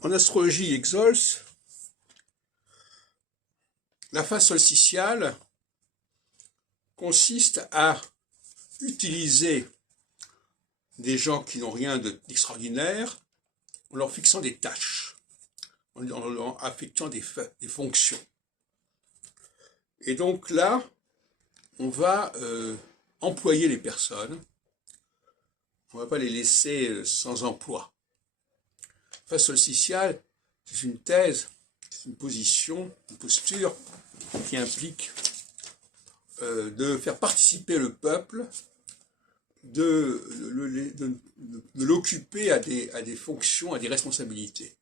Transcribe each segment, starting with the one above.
En astrologie Exols, la phase solsticiale consiste à utiliser des gens qui n'ont rien d'extraordinaire en leur fixant des tâches, en leur affectant des fonctions. Et donc là, on va employer les personnes, on ne va pas les laisser sans emploi. La phase solsticiale, c'est une thèse, c'est une position, une posture qui implique de faire participer le peuple, de l'occuper à des fonctions, à des responsabilités.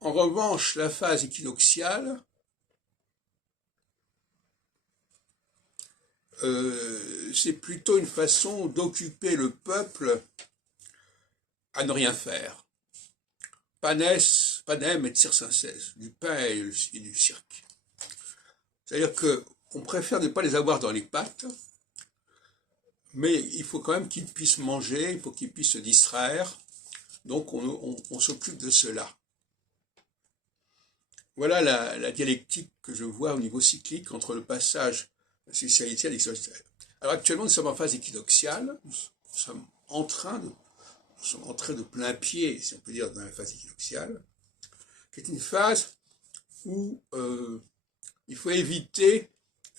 En revanche, la phase équinoxiale, c'est plutôt une façon d'occuper le peuple à ne rien faire. Panem et circenses, du pain et du cirque. C'est-à-dire qu'on préfère ne pas les avoir dans les pattes, mais il faut quand même qu'ils puissent manger, il faut qu'ils puissent se distraire, donc on s'occupe de cela. Voilà la dialectique que je vois au niveau cyclique entre le passage de la solsticialité à l'équinoxiale. Alors actuellement, nous sommes en phase équinoxiale, nous sommes entrés de plein pied, si on peut dire, dans la phase équinoxiale, qui est une phase où il faut éviter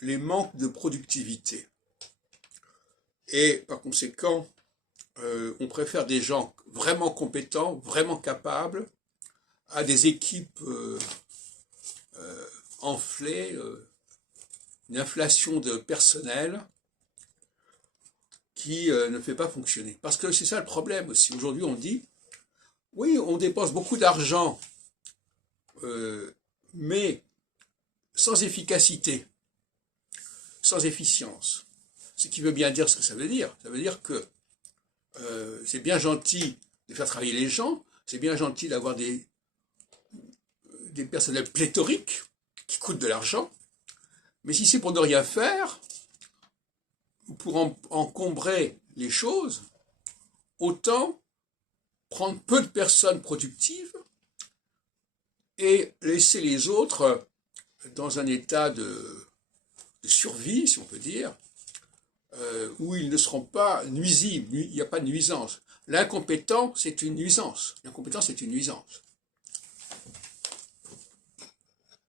les manques de productivité. Et par conséquent, on préfère des gens vraiment compétents, vraiment capables, à des équipes enflées, une inflation de personnel qui ne fait pas fonctionner. Parce que c'est ça le problème aussi. Aujourd'hui, on dit, oui, on dépense beaucoup d'argent, mais sans efficacité, sans efficience. Ce qui veut bien dire ce que ça veut dire. Ça veut dire que c'est bien gentil de faire travailler les gens, c'est bien gentil d'avoir des personnels pléthoriques qui coûtent de l'argent, mais si c'est pour ne rien faire, ou pour encombrer les choses, autant prendre peu de personnes productives et laisser les autres dans un état de survie, si on peut dire, où ils ne seront pas nuisibles, il n'y a pas de nuisance. L'incompétent, c'est une nuisance. L'incompétence, c'est une nuisance.